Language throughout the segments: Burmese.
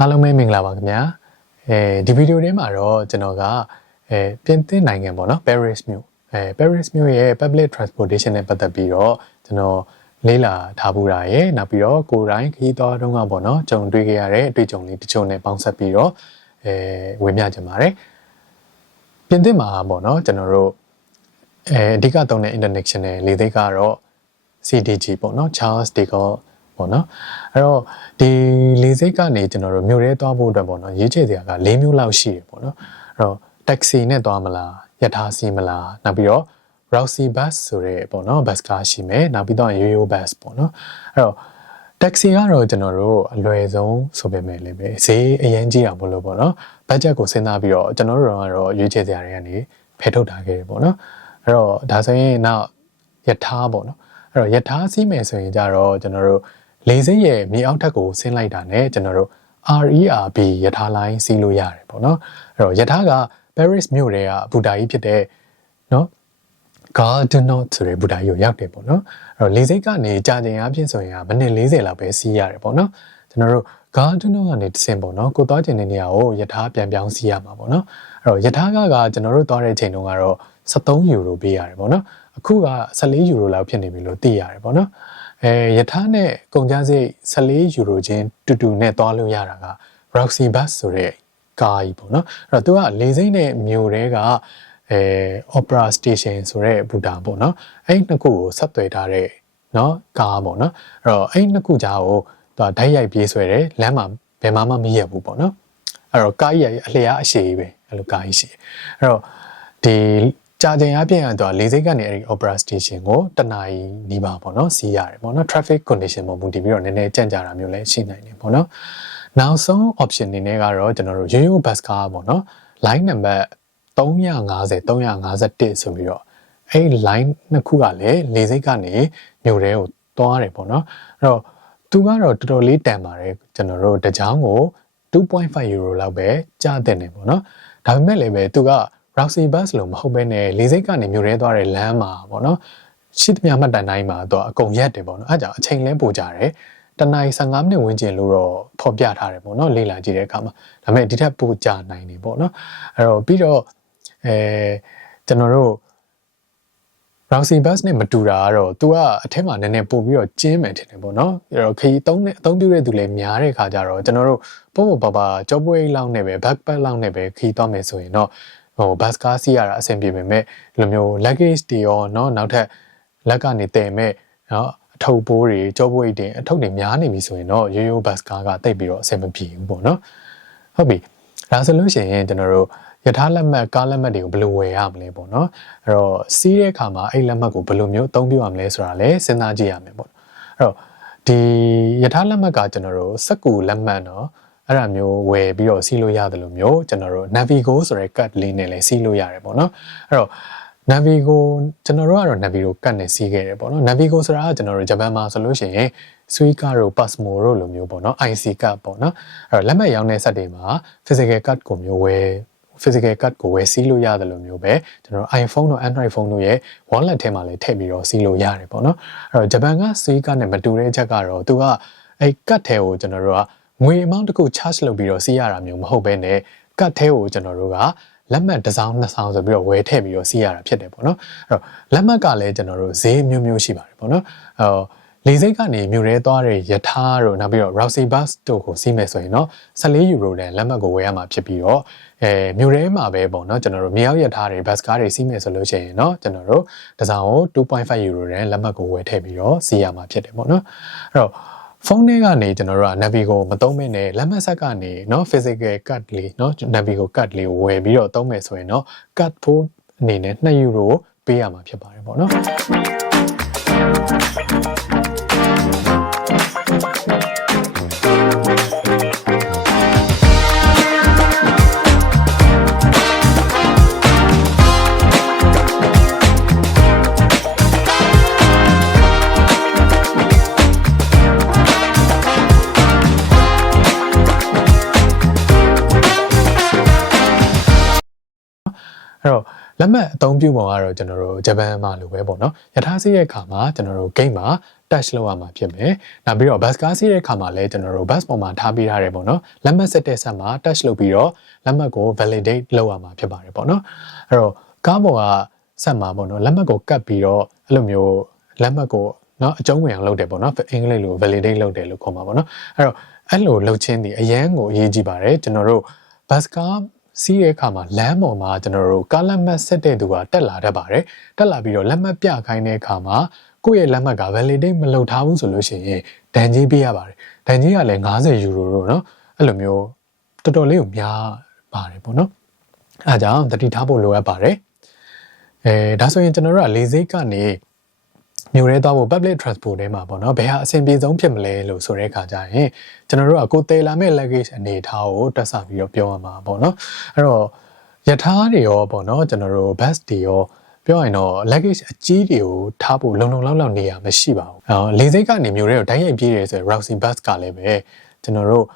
အားလုံးပဲမင်္ဂလာပါခင်ဗျာဒီဗီဒီယိုထဲမှာတော့ကျွန်တော်ကပြင်သစ်နိုင်ငံပေါ့နော် Paris မြို့ရဲ့ public transportation နဲ့ပတ်သက်ပြီးတော့ကျွန်တော်လေ့လာထားပူတာရယ်နောက်ပြီးတော့ကိုယ်တိုင်ခရီးသွားတုန်းကပေါ့နော်ကြုံတွေ့ခဲ့ရတဲ့အတွေ့အကြုံလေးတချို့နဲ့ပေါင်းစပ်ပြီးတော့ဝေမျှချင်ပါတယ်ပြင်သစ်မှာပေါ့နော်ကျွန်တော်တို့အဓိကသုံးတဲ့ international လေဆိပ်ကတော့ CDG ပေါ့နော် Charles de Gaulle ပေါ့နော်အဲ့တော့ဒီလေဆိပ်ကနေကျွန်တော်တို့မြို့ထဲသွားဖို့အတွက်ပေါ့နော်ရေးချယ်စရာက၄မျိုးလောက်ရှိတယ်ပေါ့နော်အဲ့တော့ taxi နဲ့သွားမလားရထားစီးမလားနောက်ပြီးတော့ Roxy bus ဆိုတဲ့ပေါ့နော် bus ကားရှိမယ်နောက်ပြီးတော့ Yo-Yo bus ပေါ့နော်အဲ့တော့ taxi ကတော့ကျွန်တော်တို့အလွယ်ဆုံးဆိုပေမဲ့လည်းပဲဈေးအရင်ကြီးအောင်လို့ပေါ့နော် budget ကိုစဉ်းစားပြီးတော့ကျွန်တော်တို့ကတော့ရွေးချယ်စရာတွေကနေဖယ်ထုတ်ထားခဲ့တယ်ပေါ့နော်အဲ့တော့ဒါဆိုရင်နောက်ရထားပေါ့နော်အဲ့တော့ရထားစီးမယ်ဆိုရင်ကြတော့ကျွန်တော်တို့လေဆိပ်ရဲ့မြေအောက်ထပ်ကိုဆင်းလိုက်တာနဲ့ကျွန်တော်တို့ RERB ရထားလိုင်းစီးလို့ရတယ်ပေါ့နော်အဲ့တော့ရထားက Paris မြို့ထဲကဘူတာကြီးဖြစ်တဲ့နော် Gare du Nord ဆိုတဲ့ဘူတာကြီးကိုရောက်တယ်ပေါ့နော်အဲ့တော့လေဆိပ်ကနေကြာချိန်အပြင်ဆိုရင်မိနစ်40လောက်ပဲစီးရတယ်ပေါ့နော်ကျွန်တော်တို့ Gare du Nord ကနေဆင်းပေါ့နော်ကိုသွားချိန်တဲ့နေရာကိုရထားပြန်ပြောင်းစီးရမှာပေါ့နော်အဲ့တော့ရထားကကျွန်တော်တို့သွားတဲ့ချိန်တုန်းကတော့13ယူရိုပေးရတယ်ပေါ့နော်အခုက14ယူရိုလောက်ဖြစ်နေပြီလို့သိရတယ်ပေါ့နော်ရထားနဲ့ကုန်ကျစရိတ်14ယူရိုချင်းတူနဲ့သွားလို့ရတာက Roxy bus ဆိုတဲ့ကားကြီးပေါ့နော်အဲ့တော့သူကလေဆိပ်နဲ့မြို့ထဲကOpera Station ဆိုတဲ့ဘူတာပေါ့နော်အဲ့နှစ်ခုကိုဆက်သွယ်ထားတဲ့နော်ကားပေါ့နော်အဲ့တော့အဲ့နှစ်ခုကြားကိုသူကဓာတ်ရိုက်ပြေးဆွဲတယ်လမ်းမှာဘယ်မှမရဘူးပေါ့နော်အဲ့တော့ကားကြီးအလျားအရှည်ပဲအဲ့လိုကားကြီးရှိအဲ့တော့ဒီကြာချိန်အပြင်ကတော့လေဆိပ်ကနေအဲ့ဒီ Opera Station ကိုတနာရီနီးပါပေါ့နော်စီးရတယ်ပေါ့နော် traffic condition ပေါ်မူတည်ပြီးတော့နည်းနည်းကြန့်ကြာတာမျိုးလည်းရှိနိုင်တယ်ပေါ့နော်နောက်ဆုံး option အနေနဲ့ကတော့ကျွန်တော်တို့ Yo-Yo bus ကားပေါ့နော် line number 350 351ဆိုပြီးတော့အဲ့ line နှစ်ခုကလည်းလေဆိပ်ကနေမြို့ထဲကိုသွားတယ်ပေါ့နော်အဲ့တော့သူကတော့တော်တော်လေးတန်ပါတယ်ကျွန်တော်တို့တကြောင်ကို 2.5 euro လောက်ပဲကျတဲ့နေပေါ့နော်ဒါပေမဲ့လည်းပဲသူကRoxy bus လို့မဟုတ်ဘဲနဲ့လေဆိပ်ကနေမြို့ထဲသွားတဲ့လမ်းမှာပေါ့နော်ရှိသမျှမှတ်တမ်းတိုင်းမှာတော့အကုန်ရက်တယ်ပေါ့နော်အဲကြောင့်အချိန်လဲပိုကြတယ်တနာရီ15မိနစ်ဝန်းကျင်လို့တော့ဖော်ပြထားတယ်ပေါ့နော်လေ့လာကြည့်တဲ့အခါမှာဒါပေမဲ့ဒီထက်ပိုကြနိုင်တယ်ပေါ့နော်အဲ့တော့ပြီးတော့ကျွန်တော်တို့ Roxy bus နဲ့မတူတာကတော့ तू ကအထက်မှာနည်းနည်းပို့ပြီးတော့ကျင်းမယ်ထင်တယ်ပေါ့နော်အဲ့တော့ခရီးအသုံးပြုတဲ့သူလည်းများတဲ့ခါကျတော့ကျွန်တော်တို့ပေါ့ပါကြောပွဲလောက်နဲ့ပဲ backpack လောက်နဲ့ပဲခရီးသွားမယ်ဆိုရင်တော့bus ကားစီးရတာအဆင်ပြေပေမဲ့ဒီလိုမျိုး luggage တွေရောเนาะနောက်ထပ်လက်ကနေတည်မဲ့เนาะအထုပ်ပိုးတွေကြောပွေးတွေအထုပ်တွေများနေပြီဆိုရင်တော့ Yo-Yo bus ကားကတိတ်ပြီးတော့အဆင်မပြေဘူးပေါ့เนาะဟုတ်ပြီဒါဆိုလို့ရှိရင်ကျွန်တော်တို့ရထားလက်မှတ်ကားလက်မှတ်တွေကိုဘယ်လိုဝယ်ရမလဲပေါ့เนาะအဲ့တော့စီးတဲ့အခါမှာအဲ့လက်မှတ်ကိုဘယ်လိုမျိုးအသုံးပြုရမလဲဆိုတာလည်းစဉ်းစားကြည့်ရမယ်ပေါ့အဲ့တော့ဒီရထားလက်မှတ်ကကျွန်တော်တို့စက်ကူလက်မှတ်เนาะအဲ့ဒါမျိုးဝယ်ပြီးတော့စီးလို့ရတယ်လို့မျိုးကျွန်တော်တို့ Navigo ဆိုတဲ့ card လေးနဲ့လည်းစီးလို့ရတယ်ပေါ့နော်အဲ့တော့ Navigo ကျွန်တော်တို့ကတော့ Navigo card နဲ့စီးခဲ့တယ်ပေါ့နော် Navigo ဆိုတာကကျွန်တော်တို့ဂျပန်မှာဆိုလို့ရှိရင် Suica တို့ Pasmo တို့လိုမျိုးပေါ့နော် IC card ပေါ့နော်အဲ့တော့လက်မှတ်ရောင်းတဲ့စက်တွေမှာ physical card ကိုမျိုးဝယ် physical card ကိုဝယ်စီးလို့ရတယ်လို့မျိုးပဲကျွန်တော်တို့ iPhone တို့ Android phone တို့ရဲ့ wallet ထဲမှာလည်းထည့်ပြီးတော့စီးလို့ရတယ်ပေါ့နော်အဲ့တော့ဂျပန်က Suica နဲ့မတူတဲ့အချက်ကတော့သူကအဲ့ card ထဲကိုကျွန်တော်တို့ကငွေ amount တခု charge လုပ်ပြီးတော့စီးရတာမျိုးမဟုတ်ဘဲနဲ့ကတ်ထဲကိုကျွန်တော်တို့ကလက်မှတ်တစ်စောင်းနှစ်စောင်းဆိုပြီးတော့ဝယ်ထည့်ပြီးတော့စီးရတာဖြစ်တယ်ပေါ့နော်အဲ့တော့လက်မှတ်ကလည်းကျွန်တော်တို့ဈေးမျိုးရှိပါတယ်ပေါ့နော်လေဆိပ်ကနေမြို့ထဲသွားတဲ့ရထားတို့နောက်ပြီးတော့ Roxy bus တို့ကိုစီးမယ်ဆိုရင်တော့14ယူရိုတန်လက်မှတ်ကိုဝယ်ရမှာဖြစ်ပြီးတော့မြို့ထဲမှာပဲပေါ့နော်ကျွန်တော်တို့မြေအောက်ရထားတွေ bus ကားတွေစီးမယ်ဆိုလို့ရှိရင်เนาะကျွန်တော်တို့တစ်စောင်းကို 2.5 ယူရိုတန်လက်မှတ်ကိုဝယ်ထည့်ပြီးတော့စီးရမှာဖြစ်တယ်ပေါ့နော်အဲ့တော့ဖုန်းထဲကနေကျွန်တော်တို့က Navigo မသုံးမဲနဲ့လက်မှတ်ဆက်ကနေเนาะ physical card လေးเนาะ Navigo card လေးကိုဝယ်ပြီးတော့သုံးမယ်ဆိုရင်เนาะ card ဖိုးအနေနဲ့2ယူရိုပေးရမှာဖြစ်ပါတယ်ပေါ့เนาะအဲ့တော့ လက်မှတ်အသုံးပြုပုံကတော့ကျွန်တော်တို့ဂျပန်မှာလိုပဲပေါ့နော်ယထာစီးတဲ့အခါမှာကျွန်တော်တို့ game မှာ touch လုပ်ရမှာဖြစ်မယ်နောက်ပြီးတော့ bus ကားစီးတဲ့အခါမှာလည်းကျွန်တော်တို့ bus ပေါ်မှာထားပေးထားတယ်ပေါ့နော်လက်မှတ်ဆက်တဲ့ဆက်မှာ touch လုပ်ပြီးတော့လက်မှတ်ကို validate လုပ်ရမှာဖြစ်ပါတယ်ပေါ့နော်အဲ့တော့ကားပေါ်ကဆက်မှာပေါ့နော်လက်မှတ်ကိုကတ်ပြီးတော့အဲ့လိုမျိုးလက်မှတ်ကိုနော်အကျုံးဝင်အောင်လုပ်တယ်ပေါ့နော်အင်္ဂလိပ်လို validate လုပ်တယ်လို့ခေါ်မှာပေါ့နော်အဲ့တော့အဲ့လိုလုပ်ချင်းဒီအရန်ကိုအရေးကြီးပါတယ်ကျွန်တော်တို့ bus ကားစီးတဲ့အခါမှာလမ်းပေါ်မှာကျွန်တော်တို့ကားလက်မှတ်ဆက်တဲ့သူကတက်လာတတ်ပါတယ်တက်လာပြီးတော့လက်မှတ်ပြခိုင်းတဲ့အခါမှာကိုယ့်ရဲ့လက်မှတ်က validate မလုပ်ထားဘူးဆိုလို့ရှိရင်ဒဏ်ကြီးပေးရပါတယ်ဒဏ်ကြီးကလည်း50ယူရိုလို့နော်အဲ့လိုမျိုးတော်တော်လေးကိုများပါတယ်ပေါ့နော်အဲဒါကြောင့်တတိထားဖို့လိုအပ်ပါတယ်ဒါဆိုရင်ကျွန်တော်တို့ကလေဆိပ်ကနေမြို့ရဲသွားဖို့ public transport ထဲမှာပေါ့နော်ဘယ်ဟာအဆင်ပြေဆုံးဖြစ်မလဲလို့ဆိုတဲ့အခါကျရင်ကျွန်တော်တို့ကကိုယ်တည်လာမဲ့ luggage အနေထားကိုတက်ဆပြီးတော့ပြောရမှာပေါ့နော်အဲ့တော့ယထာတွေရောပေါ့နော်ကျွန်တော်တို့ bus တွေရောပြောရင်တော့ luggage အကြီးတွေကိုထားဖို့လုံလောက်နေရမရှိပါဘူးလေဆိပ်ကနေမြို့ရဲကိုတိုက်ရိုက်ပြေးတယ်ဆိုရင် Roxy bus ကလည်းပဲကျွန်တော်တို့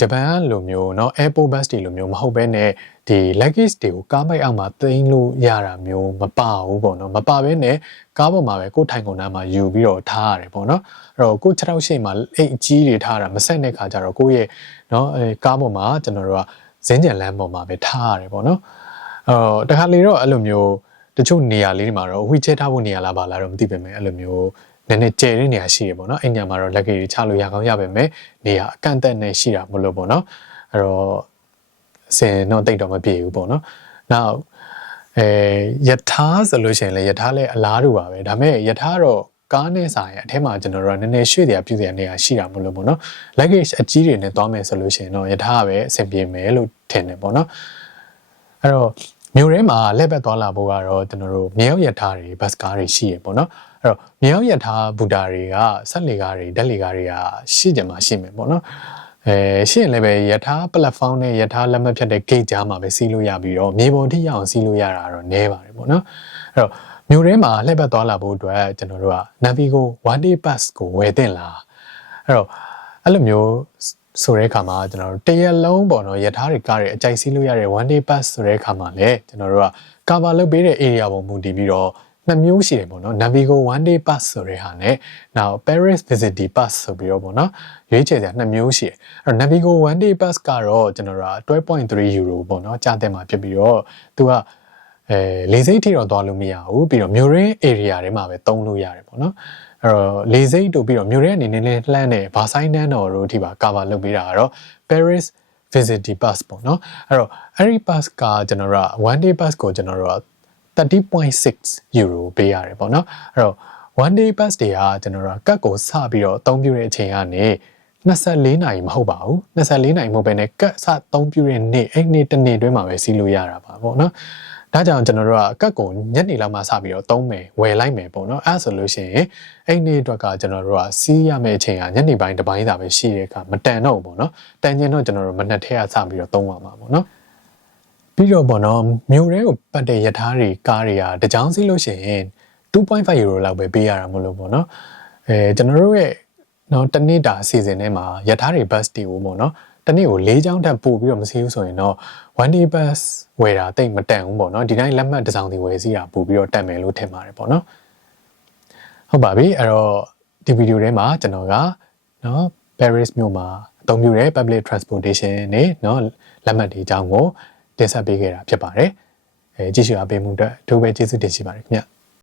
ဂျပန်လိုမျိုးเนาะ airport bus တွေလိုမျိုးမဟုတ်ဘဲနဲ့ဒီ luggage တွေကိုကားမိုက်အောက်မှာသိမ်းလို့ရတာမျိုးမပါဘူးပေါ့နော်မပါဘဲနဲ့ကားပေါ်မှာပဲကိုယ်ထိုင်ကုန်နားမှာယူပြီးတော့ထားရတယ်ပေါ့နော်အဲ့တော့ကိုယ်ခြေထောက်ရှိမှအိတ်အကြီးတွေထားတာမဆက်တဲ့ခါကျတော့ကိုယ့်ရဲ့เนาะကားပေါ်မှာကျွန်တော်တို့ကဇင်းကြံလမ်းပေါ်မှာပဲထားရတယ်ပေါ့နော်တခါလေတော့အဲ့လိုမျိုးတချို့နေရာလေးတွေမှာတော့ဝှီချဲထားဖို့နေရာလားပါလားတော့မသိပေမဲ့အဲ့လိုမျိုးနည်းနည်းကျဲတဲ့နေရာရှိရပေါ့နော်အဲ့ညမှာတော့လက်ကြီးချလို့ရကောင်းရပါမယ်နေရာအကန့်အသတ်နဲ့ရှိတာမလို့ပေါ့နော်အဲ့တော့စင်တော့တိတ်တော့မပြေဘူးပေါ့နော်နောက်ယထာဆိုလို့ရှိရင်လည်းယထာလည်းအလားတူပါပဲဒါပေမဲ့ယထာတော့ကားနဲ့ဆိုင်အထဲမှာကျွန်တော်တို့ကနည်းနည်းရွှေ့တယ်ပြည့်စရာနေရာရှိတာမလို့ပေါ့နော် luggage အကြီးတွေနဲ့သွားမယ်ဆိုလို့ရှိရင်တော့ယထာကပဲအဆင်ပြေမယ်လို့ထင်တယ်ပေါ့နော်အဲ့တော့မြို့ထဲမှာလက်ပတ်သွားလာဖို့ကတော့ကျွန်တော်တို့မြေရောက်ယထာတွေဘတ်ကားတွေရှိရပေါ့နော်အဲ့တော့မြေရောက်ယထာဘူတာတွေကဆက်လေကားတွေဓာတ်လေကားတွေကရှိကြမှာရှိမယ်ပေါ့နော်ရှိရင်လည်းပဲယထာ platform နဲ့ယထာလက်မှတ်ဖြတ်တဲ့ gate ကြားမှာပဲစီးလို့ရပြီးတော့မြေပေါ်ထိရအောင်စီးလို့ရတာတော့နည်းပါတယ်ပေါ့နော်အဲ့တော့မြို့ထဲမှာလှည့်ပတ်သွားလာဖို့အတွက်ကျွန်တော်တို့က Navigo one day pass ကိုဝယ်သင့်လားအဲ့တော့အဲ့လိုမျိုးဆိုတဲ့အခါမှာကျွန်တော်တို့တရက်လုံးပေါ့နော်ယထာတွေကားတွေအကြိုက်စီးလို့ရတဲ့ one day pass ဆိုတဲ့အခါမှာလည်းကျွန်တော်တို့က cover လုပ်ပေးတဲ့ area ပေါ်မူတည်ပြီးတော့နှစ်မျိုးရှိတယ်ပေါ့နော် Navigo one day pass ဆိုတဲ့ဟာနဲ့နောက် Paris Visit Pass ဆိုပြီးတော့ပေါ့နော်ရွေးချယ်စရာနှစ်မျိုးရှိတယ်အဲ့တော့ Navigo one day pass ကတော့ကျွန်တော်တို့က 12.3 euro ပေါ့နော်ကြားတဲ့မှာဖြစ်ပြီးတော့သူကလေဆိပ်ထိတော့သွားလို့မရဘူးပြီးတော့မြို့ရင်း area ထဲမှာပဲတုံးလို့ရတယ်ပေါ့နော်အဲ့တော့လေဆိပ်တို့ပြီးတော့မြို့ရဲအနေနဲ့လှမ်းတဲ့ဘာဆိုင်နန်းတော်တို့အထိပါ cover လုပ်ပေးတာကတော့ Paris Visit Pass ပေါ့နော်အဲ့တော့အဲ့ဒီ pass ကကျွန်တော်တို့က one day pass ကိုကျွန်တော်တို့က 30.6 euro ပေးရတယ်ပေါ့နော်အဲ့တော့ one day pass တွေကကျွန်တော်တို့ကတ်ကိုစပြီးတော့အသုံးပြုတဲ့အချိန်ကနေ24နာရီမဟုတ်ပါဘူး24နာရီမဟုတ်ဘဲနဲ့ကတ်စအသုံးပြုတဲ့နေ့အဲ့နေ့တစ်နေ့တွင်းမှာပဲစီးလို့ရတာပါပေါ့နော်ဒါကြောင့်ကျွန်တော်တို့ကကတ်ကိုညနေလောက်မှစပြီးတော့သုံးမယ်ဝယ်လိုက်မယ်ပေါ့နော်အဲ့ဆိုလို့ရှိရင်အဲ့နေ့အတွက်ကကျွန်တော်တို့ကစီးရမယ့်အချိန်ကညနေပိုင်းတစ်ပိုင်းသာပဲရှိတဲ့အခါမတန်တော့ဘူးပေါ့နော်တန်ချင်းတော့ကျွန်တော်တို့မနှက်ထဲကစပြီးတော့သုံးရမှာပေါ့နော်ပြီးတော့ပေါ့နော်မြို့ထဲကိုပတ်တဲ့ယထာတွေကားတွေကတကြောင်စီးလို့ရှိရင် 2.5 euro လောက်ပဲပေးရတာမလို့ပေါ့နော်ကျွန်တော်တို့ရဲ့နော်တနေ့တာအစီအစဉ်ထဲမှာယထာတွေ bus တွေကိုပေါ့နော်တနေ့ကို၄ချောင်းတက်ပို့ပြီးတော့မစီးဘူးဆိုရင်တော့ one day bus ဝယ်တာတိတ်မတန်ဘူးပေါ့နော်ဒီတိုင်းလက်မှတ်တစ်စောင်စီဝယ်စီးတာပို့ပြီးတော့တက်မယ်လို့ထင်ပါတယ်ပေါ့နော်ဟုတ်ပါပြီအဲ့တော့ဒီဗီဒီယိုထဲမှာကျွန်တော်ကနော် Paris မြို့မှာအသုံးပြုတဲ့ public transportation နဲ့နော်လက်မှတ်တွေအကြောင်းကိုတင်ဆက်ပေးခဲ့တာဖြစ်ပါတယ်ကြည့်ရှုအားပေးမှုအတွက်အထူးပဲကျေးဇူးတင်ရှိပါတယ်ခင်ဗျ